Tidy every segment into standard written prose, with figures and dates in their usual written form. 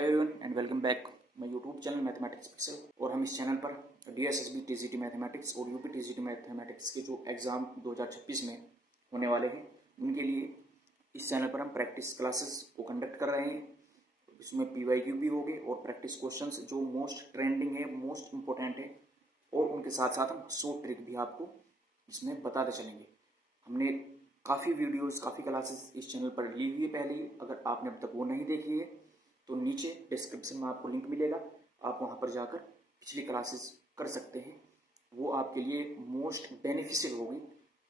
Hello everyone and welcome back my YouTube channel mathematics pixel. और हम इस channel पर डीएसएसबी टीजीटी मैथमेटिक्स और यूपी टीजीटी मैथमेटिक्स के जो एग्ज़ाम 2026 में होने वाले हैं उनके लिए इस चैनल पर हम प्रैक्टिस क्लासेस को कंडक्ट कर रहे हैं। इसमें पीवाईक्यू भी होंगे और प्रैक्टिस क्वेश्चंस जो मोस्ट ट्रेंडिंग है, मोस्ट इंपॉर्टेंट है, और उनके साथ साथ हम शॉर्ट ट्रिक भी आपको इसमें बताते चलेंगे। हमने काफ़ी वीडियोस, काफ़ी क्लासेस इस चैनल पर ली हुई है पहले ही। अगर आपने अब तक वो नहीं देखी है तो नीचे डिस्क्रिप्शन में आपको लिंक मिलेगा, आप वहाँ पर जाकर पिछली क्लासेस कर सकते हैं। वो आपके लिए मोस्ट बेनिफिशियल होगी,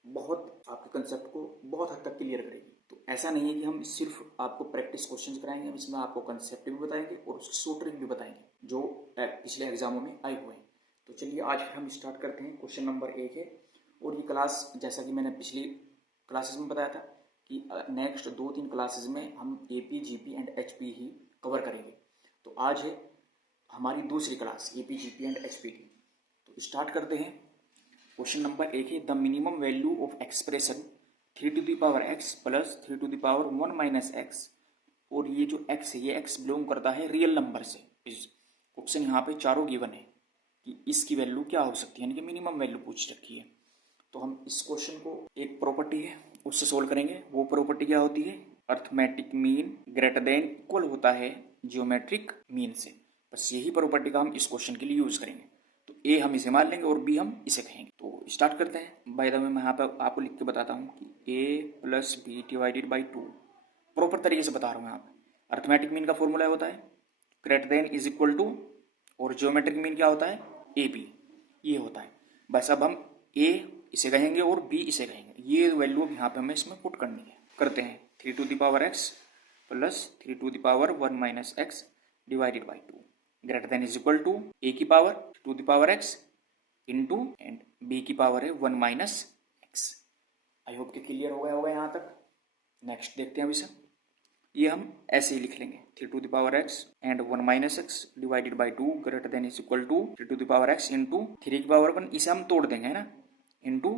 बहुत आपके कंसेप्ट को बहुत हद तक क्लियर करेगी। तो ऐसा नहीं है कि हम सिर्फ आपको प्रैक्टिस क्वेश्चंस कराएंगे, हम इसमें आपको कंसेप्ट भी बताएंगे और उसकी शॉर्ट ट्रिक भी बताएंगे जो पिछले एग्जामों में आए हुए हैं। तो चलिए आज फिर हम स्टार्ट करते हैं। क्वेश्चन नंबर 1 है और ये क्लास जैसा कि मैंने पिछली क्लासेस में बताया था कि नेक्स्ट 2-3 क्लासेस में हम एपी, जीपी एंड एचपी ही कवर करेंगे। तो आज है हमारी दूसरी class AP, GP and HP की। तो स्टार्ट करते हैं। क्वेश्चन नंबर 1 है the minimum value of expression 3 to the power x plus 3 to the power 1 minus x. और ये जो x है ये x बिलोंग करता है रियल नंबर से। इस ऑप्शन यहाँ पे चारों गिवन है कि इसकी वैल्यू क्या हो सकती है, यानी कि मिनिमम वैल्यू पूछ रखी है। तो हम इस क्वेश्चन को एक प्रॉपर्टी है उससे सोल्व करेंगे। वो प्रॉपर्टी क्या होती है, arithmetic mean greater than equal होता है जियोमेट्रिक मीन से। बस यही प्रॉपर्टी का हम इस क्वेश्चन के लिए यूज करेंगे। तो ए हम इसे मान लेंगे और बी हम इसे कहेंगे। तो स्टार्ट करते हैं। बाय द वे मैं यहाँ पर आपको लिख के बताता हूँ कि A plus B divided by 2 proper तरीके से बता रहा हूँ। यहाँ पर अर्थमेटिक मीन का फॉर्मूला होता है greater than is equal to, और जियोमेट्रिक मीन क्या होता है, ए बी, ये होता है। बस अब हम ए इसे कहेंगे और बी इसे कहेंगे। ये वैल्यू यहाँ पे हमें इसमें पुट करनी है। करते हैं 3 to the power x plus 3 to the power 1 minus x divided by 2 greater than is equal to a की power to the power x into and b की पावर है 1 माइनस एक्स। आई होप कि clear हो गया होगा यहाँ तक। Next देखते हैं अब इसे। ये हम ऐसे ही लिख लेंगे 3 to the power x and 1 minus x divided by 2 greater than is equal to 3 to the power x into 3 की पावर 1, इसे हम तोड़ देंगे है ना, into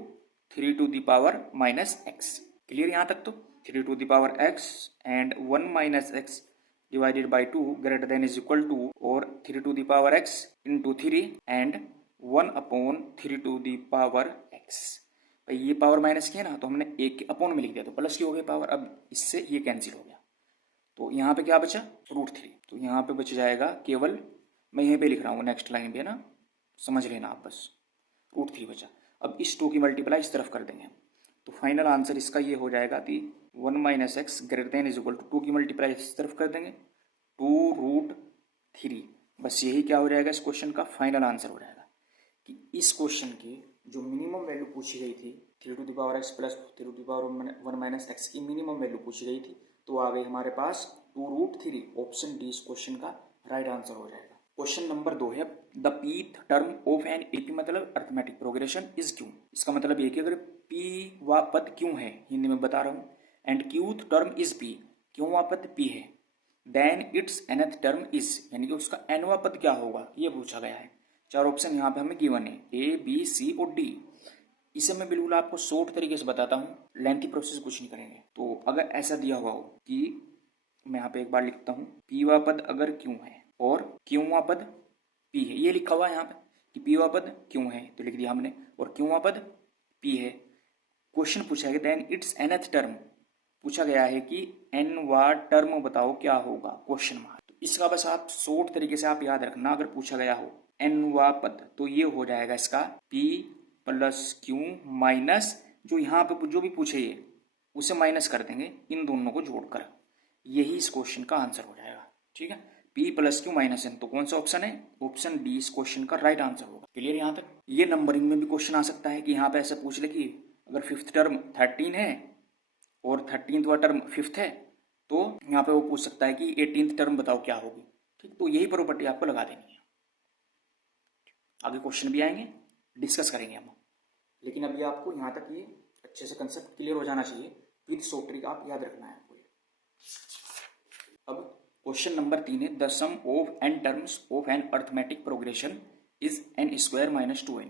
3 to the power minus x. Clear यहाँ तक। तो 3 to the power x and 1 minus x divided by 2 greater than is equal to, और 3 to the power x into 3 and 1 upon 3 to the power x। भाई ये power minus किया ना तो हमने एक के अपॉन में लिख दिया तो प्लस की हो गई पावर। अब इससे ये कैंसिल हो गया तो यहाँ पे क्या बचा, √3। तो यहाँ पे बच जाएगा केवल, मैं यहीं पे लिख रहा हूँ नेक्स्ट लाइन पे है ना, समझ लेना आप बस, √3 बचा। अब इस 2 की मल्टीप्लाई इस तरफ कर देंगे तो फाइनल आंसर इसका ये हो जाएगा कि 1 minus x greater than is equal to 2 की मल्टीप्लाई इस तरफ कर देंगे 2√3। बस यही क्या हो जाएगा, इस क्वेश्चन का फाइनल आंसर हो जाएगा कि इस क्वेश्चन की जो मिनिमम वैल्यू पूछी गई थी 3 to the power x plus 3 to the power 1 minus x की मिनिमम वैल्यू पूछी गई थी, तो आ गई हमारे पास 2√3। ऑप्शन डी इस क्वेश्चन का राइट आंसर हो जाएगा। क्वेश्चन नंबर 2 है the pth term of an AP मतलब अर्थमेटिक प्रोग्रेशन इज क्यू। इसका मतलब ये कि अगर p वा पद क्यों है, हिंदी में बता रहा हूँ, and qth term is p, क्यों वा पद p है, then it's nth term is, यानी कि उसका nवा पद क्या होगा, ये पूछा गया है। 4 ऑप्शन यहाँ पे हमें गिवन है A, B, C और D। इसे मैं बिल्कुल आपको शॉर्ट तरीके से बताता हूँ, लेंथी प्रोसेस कुछ नहीं करेंगे। तो अगर ऐसा दिया हुआ हो कि मैं यहाँ पे एक बार लिखता हूँ p वा पद अगर क्यों है और क्यों वा पद p है, ये लिखा हुआ है यहाँ पे कि p वा पद क्यों है तो लिख दिया हमने, और क्यों वा पद p है। क्वेश्चन पूछा गया देन इट्स nth टर्म, पूछा गया है कि n वा टर्म बताओ क्या होगा, क्वेश्चन मार्क। तो इसका बस आप शॉर्ट तरीके से आप याद रखना, अगर पूछा गया हो n वा पद तो ये हो जाएगा इसका p प्लस क्यू माइनस, जो यहाँ पे जो भी पूछे ये उसे माइनस कर देंगे इन दोनों को जोड़कर, यही इस क्वेश्चन का आंसर हो जाएगा। ठीक है, p plus Q minus n, तो कौन सा ऑप्शन है, ऑप्शन डी इस क्वेश्चन का राइट आंसर होगा। क्लियर यहाँ तक। ये नंबरिंग में भी क्वेश्चन आ सकता है कि यहाँ पे ऐसा पूछ ले कि अगर 5th टर्म 13 है और 13वां टर्म 5th है तो यहाँ पे वो पूछ सकता है कि 18th टर्म बताओ क्या होगी। ठीक, तो यही प्रॉपर्टी आपको लगा देनी है। आगे क्वेश्चन भी आएंगे, डिस्कस करेंगे हम, लेकिन अभी आपको यहाँ तक ये अच्छे से कंसेप्ट क्लियर हो जाना चाहिए। विद शॉर्ट ट्रिक आप याद रखना है आपको। अब क्वेश्चन नंबर 3 है the sum of n terms of an arithmetic progression is n² minus 2n।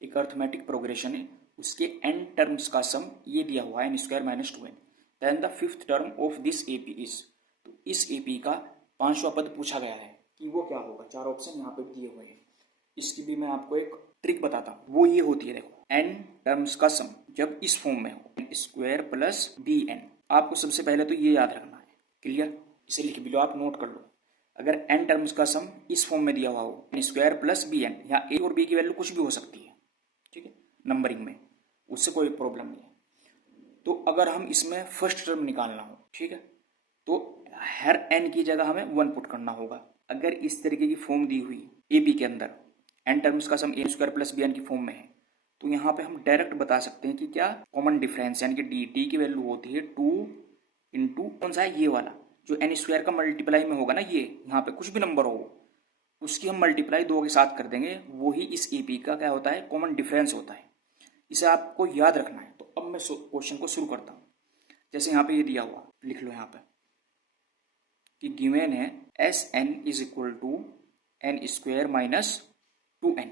एक अर्थमेटिक प्रोग्रेशन है, उसके n टर्म्स का सम ये दिया हुआ है n² minus 2n। Then the 5th term of this AP is, तो इस एपी का पांचवा पद पूछा गया है कि वो क्या होगा। चार ऑप्शन यहाँ पे दिए हुए हैं। इसकी भी मैं आपको एक ट्रिक बताता हूँ, वो ये होती है, देखो n टर्म्स का सम जब इस फॉर्म में हो स्क्वायर प्लस bn, आपको सबसे पहले तो ये याद रखना है। क्लियर, इसे लिख भी लो, आप नोट कर लो। अगर n टर्म्स का सम इस फॉर्म में दिया हुआ हो स्क्वायर प्लस bn, यहाँ a और b की वैल्यू कुछ भी हो सकती है, ठीक है, नंबरिंग में, उससे कोई प्रॉब्लम नहीं है। तो अगर हम इसमें फर्स्ट टर्म निकालना हो, ठीक है, तो हर n की जगह हमें 1 पुट करना होगा। अगर इस तरीके की फॉर्म दी हुई ए बी के अंदर n टर्म्स का सम ए स्क्वायर प्लस बी एन की फॉर्म में है, तो यहाँ पे हम डायरेक्ट बता सकते हैं कि क्या कॉमन डिफरेंस यानी कि डी की वैल्यू होती है 2 इंटू कौन सा है, ये वाला जो एन स्क्वायर का मल्टीप्लाई में होगा ना, ये यहाँ पे कुछ भी नंबर हो उसकी हम मल्टीप्लाई 2 के साथ कर देंगे, वही इस ए पी का क्या होता है, कॉमन डिफरेंस होता है। इसे आपको याद रखना है। तो अब मैं क्वेश्चन को शुरू करता हूँ। जैसे यहाँ पे ये दिया हुआ, लिख लो यहाँ पे कि गिवन है S n is equal to n square minus 2n,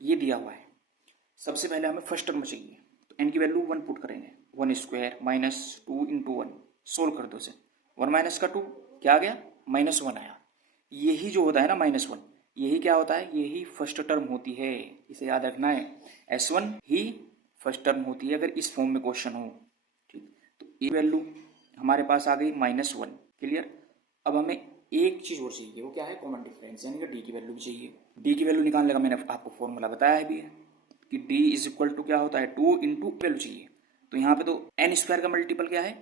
ये दिया हुआ है। सबसे पहले हमें फर्स्ट टर्म चाहिए, तो n की वैल्यू 1 पुट करेंगे, 1 स्क्वायर माइनस 2 इंटू 1, सोल्व कर दो इसे। 1 माइनस का 2 क्या आ गया, -1 आया। यही जो होता है ना -1, यही क्या होता है, यही फर्स्ट टर्म होती है, इसे याद रखना है। S1 ही फर्स्ट टर्म होती है अगर इस फॉर्म में क्वेश्चन हो, ठीक। तो ये वैल्यू हमारे पास आ गई -1। क्लियर। अब हमें एक चीज और चाहिए, वो क्या है, कॉमन डिफरेंस, यानी कि डी की वैल्यू भी चाहिए। डी की वैल्यू निकालने का मैंने आपको फॉर्मूला बताया भी है कि डी इज इक्वल टू क्या होता है, 2 इंटू वैल्यू चाहिए। तो यहाँ पे तो एन स्क्वायर का मल्टीपल क्या है,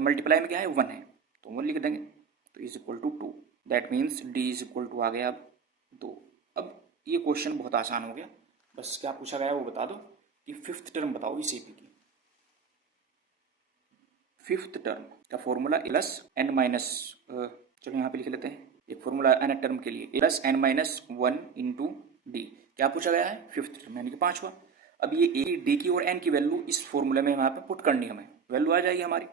मल्टीप्लाई में क्या है, 1 है, तो 1 लिख देंगे। तो is equal to 2, that means D is equal to आ गया अब 2। अब ये क्वेश्चन बहुत आसान हो गया, बस क्या पूछा गया वो बता दो कि फिफ्थ टर्म बताओ इस एपी की। फिफ्थ टर्म का फॉर्मूला प्लस एन माइनस, चलो यहाँ पे लिख लेते हैं एक फॉर्मूला एन टर्म के लिए, plus n minus 1 into d. क्या पूछा गया है, फिफ्थ टर्म यानी कि पांचवा। अब ये ए डी की और एन की वैल्यू इस फॉर्मूले में यहाँ पे पुट करनी, हमें वैल्यू आ जाएगी हमारी।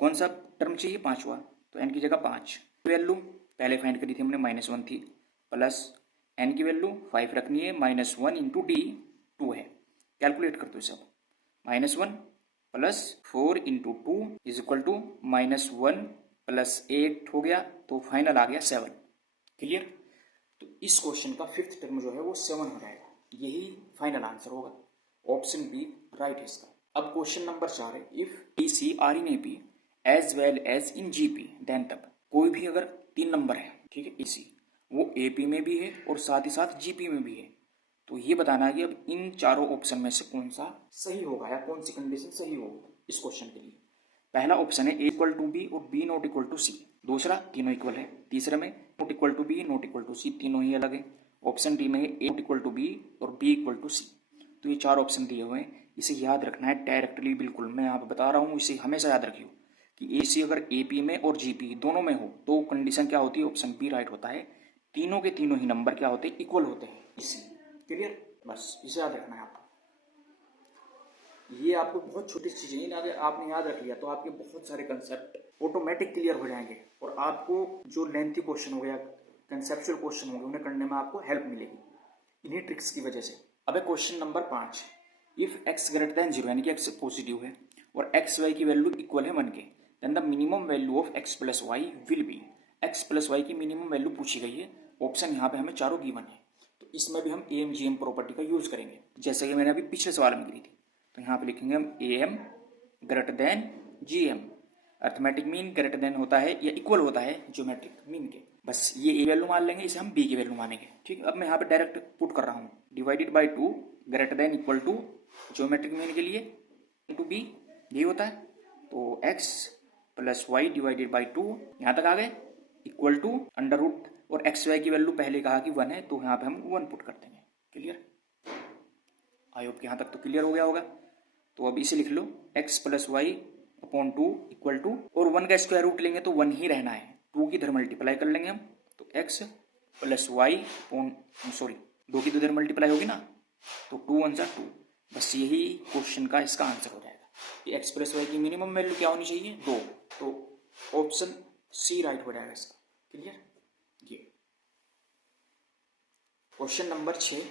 कौन सा टर्म चाहिए, पांचवा, तो एन की जगह 5। वैल्यू पहले फाइंड करी थी हमने, -1 थी, प्लस एन की वैल्यू 5 रखनी है, -1 इंटू डी 2 है। कैलकुलेट कर दो इसे, -1 plus 4 into 2 is equal to -1 plus 8 हो गया, तो फाइनल आ गया 7। क्लियर। तो इस क्वेश्चन का फिफ्थ टर्म जो है वो 7 हो जाएगा, यही फाइनल आंसर होगा। ऑप्शन बी राइट है इसका। अब क्वेश्चन नंबर 4 है, if T C are in AP as well as in GP then तब। कोई भी अगर 3 नंबर है, ठीक है, इसी वो एपी में भी है और साथ ही साथ जीपी में भी है, तो ये बताना है कि अब इन चारों ऑप्शन में से कौन सा सही होगा या कौन सी कंडीशन सही होगी इस क्वेश्चन के लिए। पहला ऑप्शन है ए इक्वल टू बी और B not equal to C. दूसरा तीनों इक्वल है। तीसरे में not equal to B not equal to C, तीनों ही अलग है। ऑप्शन डी में A not equal to B और बी इक्वल टू सी। तो ये 4 ऑप्शन दिए हुए हैं, इसे याद रखना है डायरेक्टली, बिल्कुल मैं यहाँ पे बता रहा हूँ, इसे हमेशा याद रखियो कि ए सी अगर ए पी में और जी पी दोनों में हो तो कंडीशन क्या होती है, ऑप्शन बी राइट होता है। तीनों के तीनों ही नंबर क्या होते हैं, इक्वल होते हैं इसी। क्लियर, बस इसे याद रखना है आपको। ये आपको बहुत छोटी चीजें नहीं, अगर आपने याद रख लिया तो आपके बहुत सारे कंसेप्ट ऑटोमेटिक क्लियर हो जाएंगे और आपको जो लेंथी क्वेश्चन हो गया, कंसेप्चुअल क्वेश्चन हो गए, उन्हें करने में आपको हेल्प मिलेगी इन्हीं ट्रिक्स की वजह से। अब question number 5, if x greater than 0 यानी कि x पॉजिटिव है और एक्स वाई की वैल्यू इक्वल है 1 के, then the minimum value of x plus y will be. x plus y की मिनिमम वैल्यू पूछी गई है। ऑप्शन यहाँ पे हमें चारों गिवन है, तो इसमें भी हम एम जी एम प्रॉपर्टी का यूज करेंगे, जैसे कि मैंने अभी पिछले सवाल में करी थी। तो यहाँ पे लिखेंगे हम A M greater than G M. Arithmetic mean greater than होता है या इक्वल होता है ज्योमेट्रिक मीन के, बस ये ए वैल्यू मान लेंगे, इसे हम बी की वैल्यू मानेंगे। ठीक, अब मैं यहाँ पे डायरेक्ट पुट कर रहा हूँ, divided by 2 greater than equal to geometric mean के लिए इंटू बी, यही होता है। तो x plus y divided by 2 यहाँ तक आ गए, इक्वल टू अंडर रूट, और एक्स वाई की वैल्यू पहले कहा कि 1 है, तो यहाँ पे हम 1 पुट कर देंगे। क्लियर, आई होप कि यहाँ तक तो क्लियर हो गया होगा। तो अब इसे लिख लो, x plus y upon 2 equal to, और 1 का स्क्वायर रूट लेंगे तो 1 ही रहना है, 2 की इधर मल्टीप्लाई कर लेंगे हम, तो x plus y upon, sorry 2 की तो इधर मल्टीप्लाई होगी ना, तो 2 1 2, बस यही क्वेश्चन का इसका आंसर हो जाएगा कि x प्लस वाई की मिनिमम वैल्यू क्या होनी चाहिए, 2। तो ऑप्शन सी राइट हो जाएगा इसका। क्लियर। ये question number 6,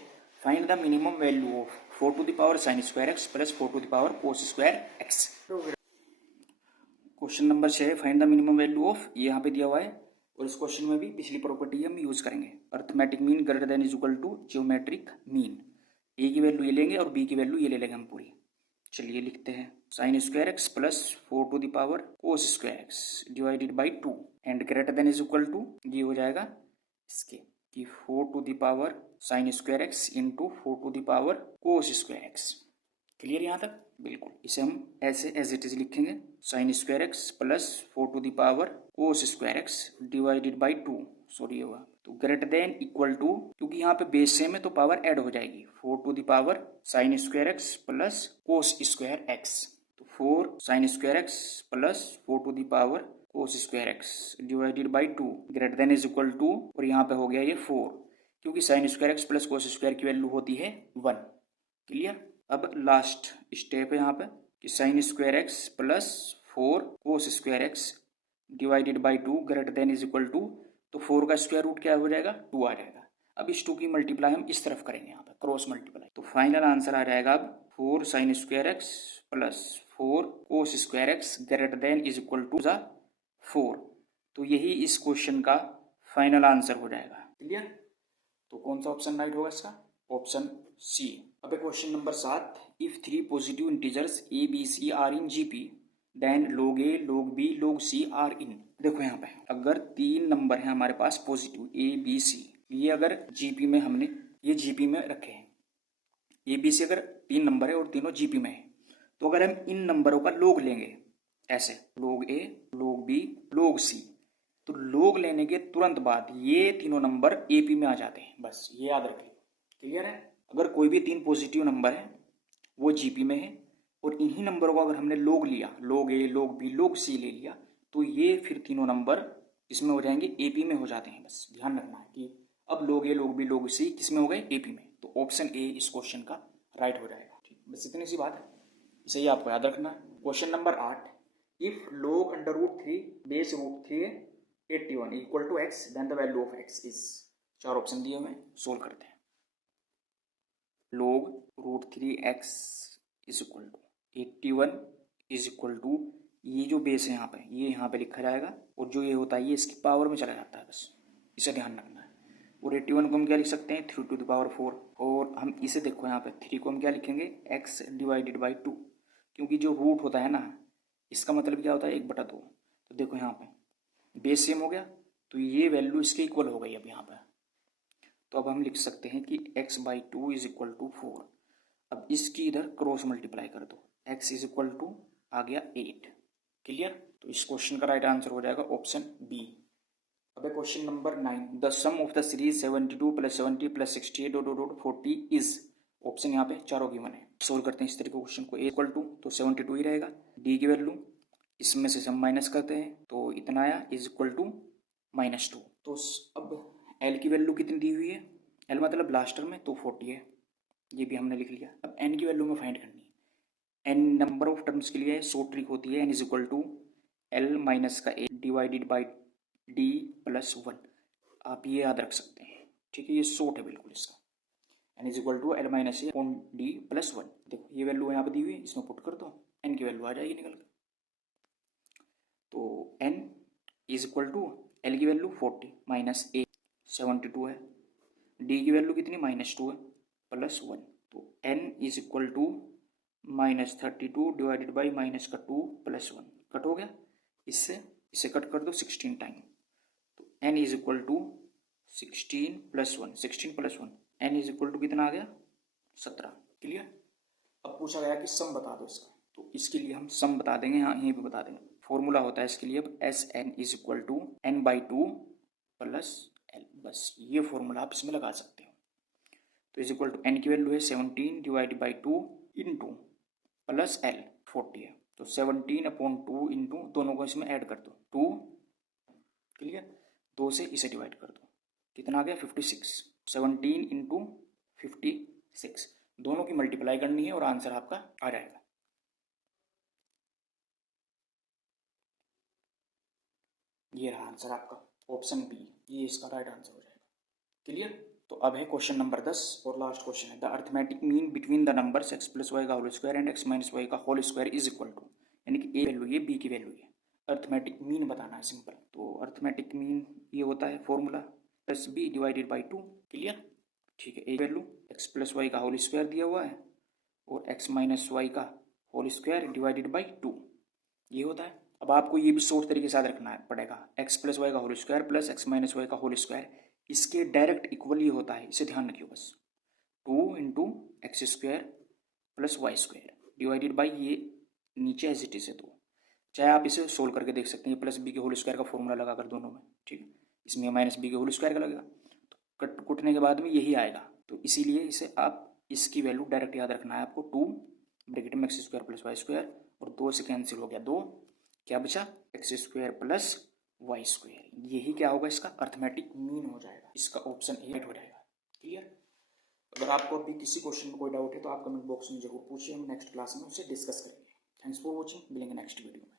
find the minimum value of 4 to the power sine square x plus 4 to the power cos square x. Question number 6, find the minimum value of, ये यहाँ पे दिया हुआ है और इस क्वेश्चन में भी पिछली प्रॉपर्टी हम यूज करेंगे, arithmetic mean greater than is equal to geometric mean. A की वैल्यू ये लेंगे और बी की वैल्यू ये ले लेंगे हम पूरी। चलिए लिखते हैं sine square x plus 4 to the power cos square x divided by 2 and greater than is equal to ये हो जाएगा इसके कि 4 to the power sine square x into 4 to the power cos square x. Clear यहाँ तक? बिल्कुल। इसे हम ऐसे एज इट इज लिखेंगे sine square x plus 4 to the power cos square x divided by 2, sorry होगा तो ग्रेटर देन इक्वल टू, क्योंकि यहाँ पे बेस सेम है तो पावर ऐड हो जाएगी, 4 to the power sine square x plus cos square x. तो 4 sine square x plus 4 to the power cos square x divided by 2 greater than is equal to, और यहाँ पे हो गया ये 4, क्योंकि sine square x plus cos square की value होती है 1। क्लियर? अब लास्ट स्टेप है यहाँ पे कि sine square x plus 4 cos square x divided by 2 greater than is equal to, तो 4 का स्क्वायर रूट क्या हो जाएगा? 2 आ जाएगा। अब इस 2 की मल्टीप्लाई हम इस तरफ करेंगे यहाँ पे क्रॉस मल्टीप्लाई, तो फाइनल आंसर आ जाएगा अब 4 sine square x plus 4 cos square x greater than is equal to 4। तो यही इस क्वेश्चन का फाइनल आंसर हो जाएगा। क्लियर? तो कौन सा ऑप्शन राइट होगा इसका? Option C. अब question number 7, if 3 positive integers A B C are in GP then log a log b log c are in. देखो यहाँ पे अगर 3 नंबर है हमारे पास पॉजिटिव ए बी सी, ये अगर जीपी में हमने ये जीपी में रखे हैं, ए बी सी अगर 3 नंबर है और तीनों जीपी में है, तो अगर हम इन नंबरों का log लेंगे ऐसे log a log b log c, तो log लेने के तुरंत बाद ये तीनों नंबर एपी में आ जाते हैं। बस ये याद रखिए। क्लियर है? अगर कोई भी 3 पॉजिटिव नंबर है वो जीपी में है और इन्हीं नंबरों को अगर हमने log लिया, log a log b log c ले लिया, तो ये फिर तीनों नंबर इसमें हो जाएंगे एपी में हो जाते हैं। बस ध्यान रखना है कि अब log a log b log c किस में हो गए? एपी में। तो ऑप्शन ए इस क्वेश्चन का राइट हो जाएगा। ठीक, बस इतनी सी बात है, इसे ही आपको याद रखना है। Question number 8, if log under root 3 base root 3 81 equal to x then the value of x is. 4 option दिए हुए, सोल्व करते हैं। log root 3 x is equal to 81 is equal to, ये जो बेस है यहाँ पे ये यहाँ पे लिखा जाएगा और जो ये होता है ये इसकी पावर में चला जाता है। बस इसे ध्यान रखना है। और 81 को हम क्या लिख सकते हैं? 3 टू द पावर 4। और हम इसे देखो यहाँ पे 3 को हम क्या लिखेंगे? x डिवाइडेड बाई 2, क्योंकि जो रूट होता है ना इसका मतलब क्या होता है? 1/2। तो देखो यहाँ पे बेस सेम हो गया तो ये वैल्यू इसके इक्वल हो गई अब यहाँ पे। तो अब हम लिख सकते हैं कि x by 2 is equal to 4। अब इसकी इधर क्रॉस मल्टीप्लाई कर दो, x इज इक्वल टू आ गया 8। क्लियर? तो इस क्वेश्चन का राइट आंसर हो जाएगा ऑप्शन बी। अब question number 9, the sum of the series 72 plus 70 plus 68 40 is. Option यहाँ पे चारों गिवन है। सोल्व करते हैं इस तरीके क्वेश्चन को। a इक्वल टू तो 72 ही रहेगा, d की वैल्यू इसमें से हम माइनस करते हैं तो इतना आया इज इक्वल टू -2। तो अब l की वैल्यू कितनी दी हुई है? l मतलब लास्टर में तो 40 है, ये भी हमने लिख लिया। अब n की वैल्यू में फाइंड करनी है। n नंबर ऑफ टर्म्स के लिए शॉर्ट ट्रिक होती है n is equal to l minus का a divided by d plus 1। आप ये याद रख सकते हैं। ठीक है, ये शॉर्ट है बिल्कुल इसका। n is equal to l minus a on d plus 1। देखो ये वैल्यू यहाँ पे दी हुई है, इसमें पुट कर दो, n की वैल्यू आ जाएगी निकल कर। तो n is equal to l की वैल्यू 40 माइनस a 72 है, d की वैल्यू कितनी? -2 है प्लस 1। तो n is equal to -32 divided by -2 plus 1। Cut हो गया, इससे इसे कट कर दो 16 टाइम। तो n is equal to 16 plus 1, 16 plus 1 n is equal to कितना आ गया? 17। क्लियर? अब पूछा गया कि सम बता दो इसका, तो इसके लिए हम सम बता देंगे। हाँ यहीं पे बता देंगे। फॉर्मूला होता है इसके लिए अब Sn is equal to n/2 plus l। बस ये फॉर्मूला आप इसमें लगा सकते हो। तो इज इक्वल टू n की वैल्यू है 17 divide by 2 into plus l 40 है, तो 17/2 इंटू दोनों को इसमें ऐड कर दो 2। क्लियर? 2 से इसे डिवाइड कर दो, कितना आ गया? 56। 17 इंटू 56 दोनों की मल्टीप्लाई करनी है और आंसर आपका आ जाएगा। ये रहा आंसर आपका ऑप्शन बी, ये इसका राइट आंसर हो जाएगा। क्लियर? तो अब है क्वेश्चन नंबर 10 और लास्ट क्वेश्चन है, the arithmetic mean between the numbers x plus Y का whole square and x minus Y का whole square is equal to, यानी कि a वैल्यू ये b की वैल्यू है, अर्थमेटिक मीन बताना है सिंपल। तो अर्थमेटिक मीन ये होता है formula plus B divided by 2। Clear? ठीक है, एक वैल्यू एक्स प्लस वाई का होल स्क्वायर दिया हुआ है और एक्स माइनस वाई का होल स्क्वायर डिवाइडेड बाई 2, ये होता है। अब आपको ये भी सोच तरीके से याद रखना पड़ेगा, एक्स प्लस वाई का whole square plus x minus Y का होल स्क्वायर, इसके डायरेक्ट इक्वल ये होता है, इसे ध्यान रखियो बस। 2 into x square plus y square divided by ये नीचे एज इट इज है 2। चाहे आप इसे सोल्व करके देख सकते हैं, प्लस बी के होल स्क्वायर का फॉर्मूला लगाकर दोनों में, ठीक है। इसमें माइनस बी के होल स्क्वायर का लगेगा, तो कटने के बाद में यही आएगा, तो इसीलिए इसे आप इसकी वैल्यू डायरेक्ट याद रखना है आपको। 2 ब्रैकेट में x square plus y square और 2 से कैंसिल हो गया 2, क्या बचा x square plus y square, यही क्या होगा इसका अर्थमेटिक मीन हो जाएगा। इसका ऑप्शन ए हो जाएगा। क्लियर? अगर आपको अभी किसी क्वेश्चन में कोई डाउट है तो आप कमेंट बॉक्स में जरूर पूछिए, हम नेक्स्ट क्लास में उसे डिस्कस करेंगे। थैंक्स फॉर वॉचिंग, मिलेंगे नेक्स्ट वीडियो में।